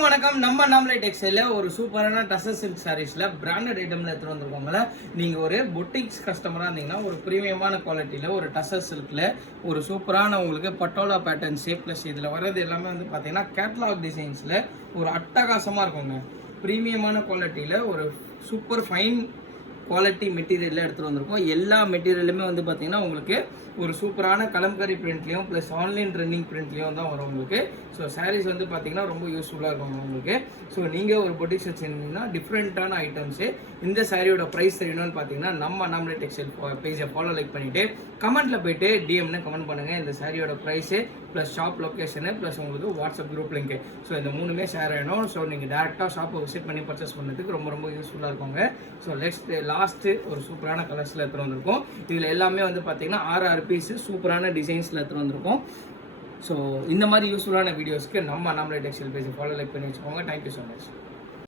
அனைவருக்கும் வணக்கம். நம்ம நாமளே டெக்ஸ்டைல ஒரு சூப்பரான டசர் சில்க் சாரீஸ்ல பிராண்டட் ஐட்டம்ல எடுத்துட்டு வந்திருக்கோங்கள. நீங்க ஒரு பொட்டிக்ஸ் கஸ்டமரா இருந்தீங்கன்னா ஒரு பிரீமியமான குவாலிட்டியில ஒரு டசர் சில்க்ல ஒரு சூப்பரான உங்களுக்கு பட்டோலா பேட்டர்ன் ஷேப் பிளஸ் இதுல வர்றது எல்லாமே வந்து பாத்தீங்கன்னா கேட்டலாக் டிசைன்ஸ்ல ஒரு அட்டகாசமா இருக்குங்க. பிரீமியமான குவாலிட்டியில ஒரு சூப்பர் ஃபைன் குவாலிட்டி மெட்டீரியலில் எடுத்துகிட்டு வந்திருக்கோம். எல்லா மெட்டீரியலுமே வந்து பார்த்தீங்கன்னா உங்களுக்கு ஒரு சூப்பரான கலம்கரி பிரிண்ட்லேயும் ப்ளஸ் ஆன்லைன் ட்ரெண்டிங் பிரிண்ட்லேயும் தான் வரும் உங்களுக்கு. ஸோ சாரீஸ் வந்து பார்த்தீங்கன்னா ரொம்ப யூஸ்ஃபுல்லாக இருக்கும் உங்களுக்கு. ஸோ நீங்கள் ஒரு பொட்டிக்ஸ் வச்சுருந்தீங்கன்னா டிஃப்ரெண்ட்டான ஐட்டம்ஸு இந்த சாரியோட ப்ரைஸ் தெரியணும்னு பார்த்தீங்கன்னா நம்மளே டெக்ஸ்டைல் பேஜை ஃபாலோ லைக் பண்ணிவிட்டு கமெண்ட்டில் போய்ட்டு டிஎம்னு கமெண்ட் பண்ணுங்கள். இந்த சாரியோட price plus shop location plus உங்களுக்கு வாட்ஸ்அப் குரூப் லிங்க்கு. ஸோ இந்த மூணுமே ஷேர் ஆகிடும். ஸோ நீங்கள் டேரெக்டாக ஷாப்பை விசிட் பண்ணி பர்ச்சேஸ் பண்ணுறதுக்கு ரொம்ப யூஸ்ஃபுல்லாக இருக்குங்க. ஸோ லாஸ்ட்டு ஒரு சூப்பரான கலர்ஸில் எடுத்துகிட்டு வந்திருக்கோம். இதில் எல்லாமே வந்து பார்த்தீங்கன்னா 6 பீஸு சூப்பரான டிசைன்ஸில் எடுத்துகிட்டு வந்திருக்கோம். ஸோ இந்த மாதிரி யூஸ்ஃபுல்லான வீடியோஸ்க்கு நம்மளே டெக்ஸ்டைல் பேஜ் ஃபாலோ லைக் பண்ணி வச்சுக்கோங்க. Thank you so much.